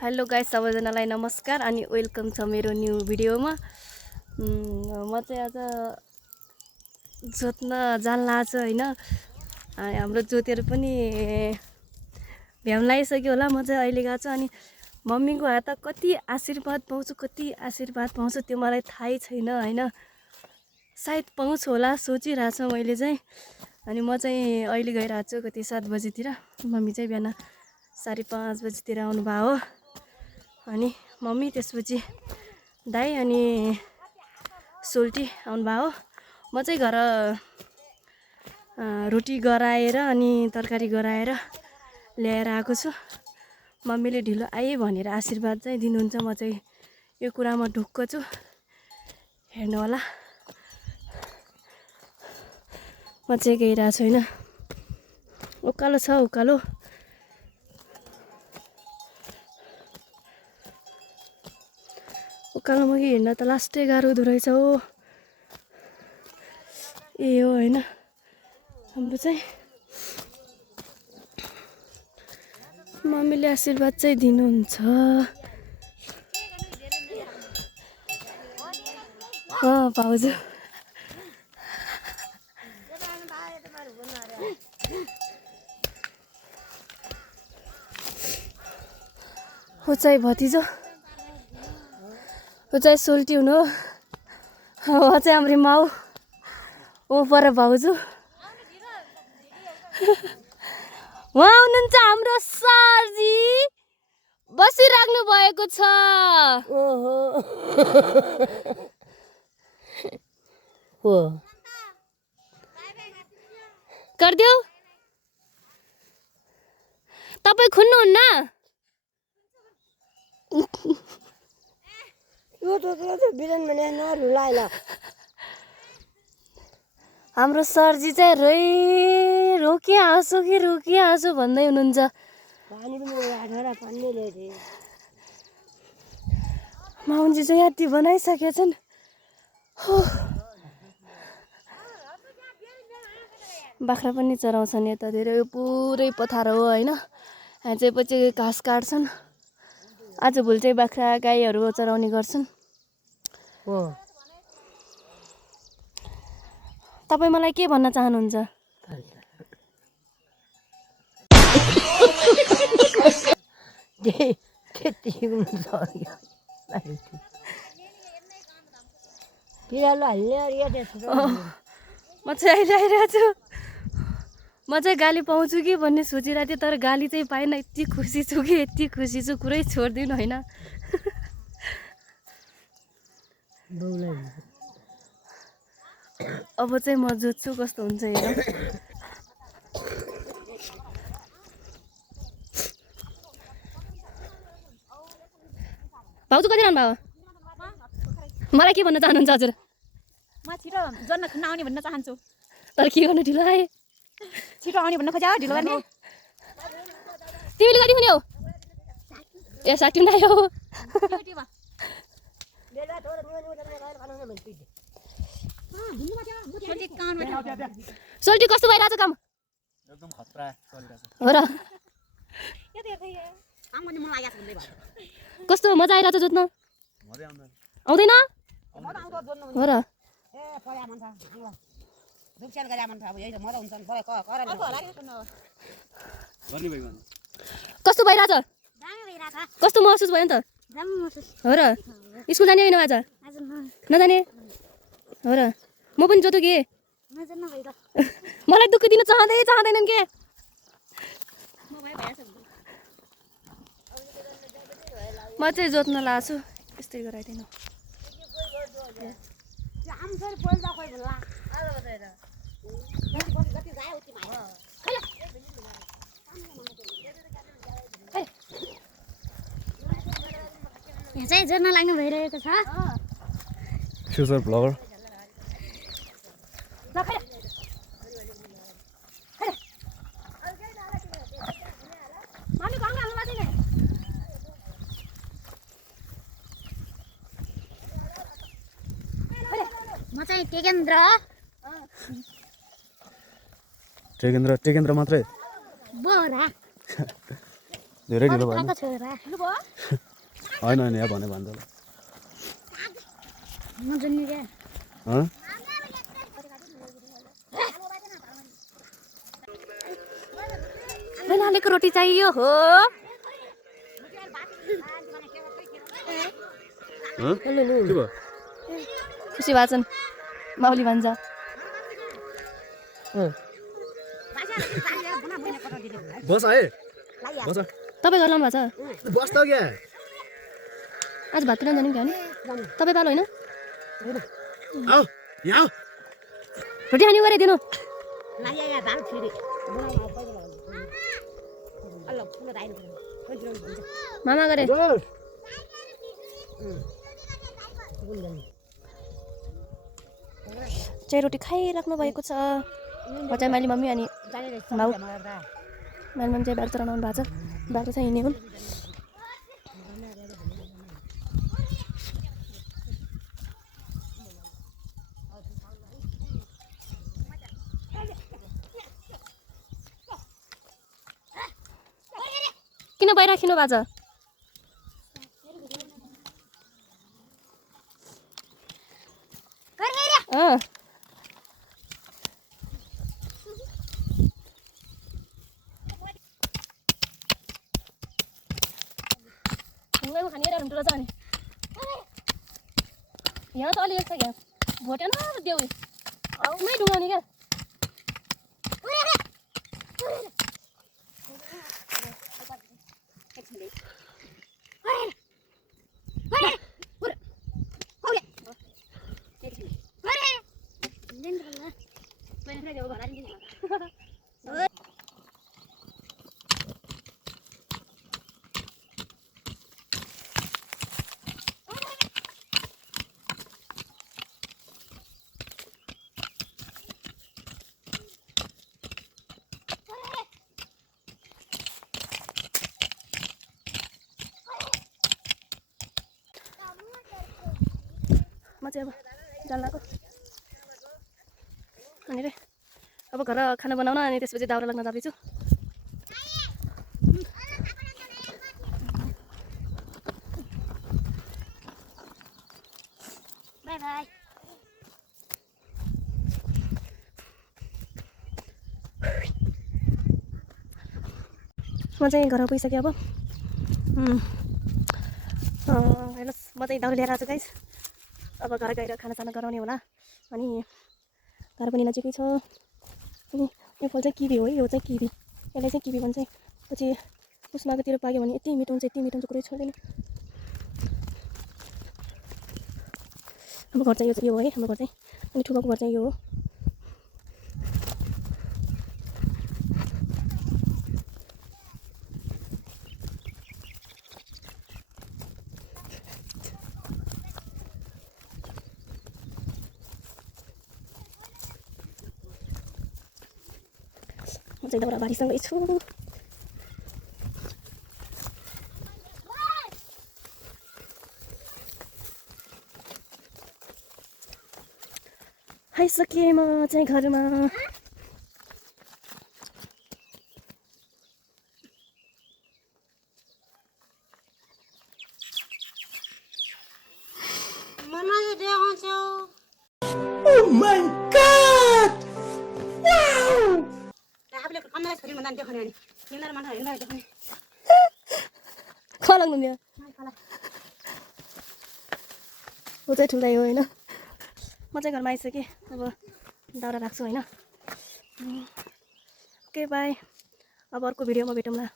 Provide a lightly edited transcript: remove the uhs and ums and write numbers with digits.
Hello guys, सबैजनालाई नमस्कार अनि वेलकम छ मेरो न्यू भिडियोमा। म चाहिँ आज जोत्न जान लाग्छ हैन। हाम्रो जोतेर पनि भ्याम लागिसक्यो होला। म चाहिँ अहिले गएको छु अनि मम्मीको हात कति आशीर्वाद पाउँछु त्यो मलाई थाहै छैन हैन। सायद पाउँछु होला सोचिरहेको छु मैले चाहिँ। अनि म चाहिँ अहिले गइरहेको छु कति 7 बजीतिर। मम्मी चाहिँ बिहान 5:30 बजीतिर आउनुभयो हो। अनि मम्मी त्यसपछि दाइ अनि सोल्टी आउनुभयो। म चाहिँ घर रोटी गराएर अनि तरकारी गराएर ल्याएर आएको छु। मम्मीले ढिलो आए भनेर आशीर्वाद चाहिँ दिनुहुन्छ। म चाहिँ यो कुरामा ढुक्क छु, हेर्नु होला। म चाहिँ गइरहेको छु हैन। उकालो छ उकालो। उकालोमा कि हिँड्न त लास्टै गाह्रो हुँदो रहेछ हो। ए हो हैन। हाम्रो चाहिँ मम्मीले आशीर्वाद चाहिँ दिनुहुन्छ। भाउजू हो चाहिँ भतिजो, हो चाहिँ सोल्टी हुनु हो। हो चाहिँ हाम्रो माउ, ओ पर भाउजू उहाँ हुनुहुन्छ हाम्रो सरजी, बसिराख्नु भएको छ। ओहो हो गरिदेऊ। तपाईँ खुन्नुहुन्न? यो त बिरन भने नरुलाइला। हाम्रो सरजी चाहिँ रोकिहाल्छु कि रोकिहाल्छु भन्दै हुनुहुन्छ। पानी पनि राखेर पानी ल्याए माउन्जी चाहिँ यति बनाइसकेका छन्। बाख्रा पनि चराउँछन् यतातिर। यो पुरै पथार हो हैन। यहाँ चाहिँ पछि घाँस काट्छन्। आजभोलि चाहिँ बाख्रा गाईहरू चराउने गर्छन्। हो तपाईँ मलाई के भन्न चाहनुहुन्छ? पिरालो हाल्ने म चाहिँ अहिले आइरहेको छु। म चाहिँ गाली पाउँछु कि भन्ने सोचिरहेको थिएँ, तर गाली चाहिँ पाएन। यति खुसी छु कि यति खुसी छु, कुरै छोडिदिनु होइन। अब चाहिँ म जोत्छु, कस्तो हुन्छ हेरौँ। भाउजू कति राख्नु भयो? मलाई के भन्न चाहनुहुन्छ हजुर? म छिटो जोड्न खुन्न आउने भन्न चाहन्छु। तर के गर्नु, ढिलो आए। छिटो आउने भन्न खोज्या, ढिलो गर्ने। तिमीले कति खुन्यौ? ए 60 नै हो। सोल्टी कस्तो भइरहेछ काम? एकदम खतरा चलिरहेछ। हो र? काम गर्ने मन लागेको छ भन्दै भयो। कस्तो मजा आइरहेछ जोत्न? मरै आउँदैन। आउँदैन? म त आउँछ जोड्नु। हो र? ए पढ्या मन छ। दुख्छन् गरे मन छ। अब यही त मजा हुन्छ नि। पढे कर गर्ने भइ भन्छ। कस्तो भइरहेछ? दामी भइराछ। कस्तो महसुस भयो नि त? दामी महसुस। हो र? स्कुल जाने होइन आज? आज नजाने? हो र? म पनि जोत्छु कि? मजा नभइ त। मलाई दुःख दिन चाहँदैनन् के? म भए भइराछ। म चाहिँ जोत्न लाग्छु। यस्तै गराइदिनु। त्यो आमसरी बोल्दा कोही भुल्ला। आलो बसेर। जति जाए उति भयो। यहाँ चाहिँ जोड्न लाग्नु भइरहेको छ। Future bagger. म चाहिँ टेकेन्द्र। टेकेन्द्र मात्रै बोरा धेरै ढिलो भएन छोरा ठुलो भयो होइन होइन यहाँ भने भन्दा नजन्ने क्या हँ नानीको रोटी चाहियो हो के भयो खुसी भएछन् माउली भन्छ बस आए बस तपाईँ घर लाउनु भएको छ बस त क्या आज भात लिन जाने क्या नि तपाईँ पालो होइन आऊ यहाँ रोटी खाने गरे दिनु मामा गरे चाहिँ रोटी खाइराख्नु भएको छ अझै मैले मम्मी अनि भाउ मैले मम्मी चाहिँ बाटो चलाउनु भएको छ बाटो चाहिँ हिँड्ने हुन् किन बाहिर राखिनु भएको छ यहाँ त अलि छ क्या भोटेन देऊ आउमै ढुङ्गाउने क्या म चाहिँ अब जान लाग्यो अनि रे अब घर खाना बनाउन अनि त्यसपछि दाउरा लाग्न जाँदैछु बाई बाई म चाहिँ घर गइसकेँ अब हेर्नुहोस् म चाहिँ दाउरा लिएर आएको छु गाइस अब घर गएर खानासाना गराउने होला अनि घर पनि नजिकै छ अनि यो फल चाहिँ किवी हो है यो चाहिँ किवी यसलाई चाहिँ किवी भन्छ पछि उस्माकोतिर पाक्यो भने यति मिठो हुन्छ कुरै छोड्दैन हाम्रो घर चाहिँ यो हो है हाम्रो घर चाहिँ अनि ठुलोको घर चाहिँ यो हो म चाहिँ दाउरा बारीसँगै छु आइसकेँ म चाहिँ घरमा खलाङ हुने ऊ चाहिँ ठुलै हो होइन म चाहिँ घरमा आइसकेँ अब दाउरा राख्छु होइन ओके बाई अब अर्को भिडियोमा भेटौँला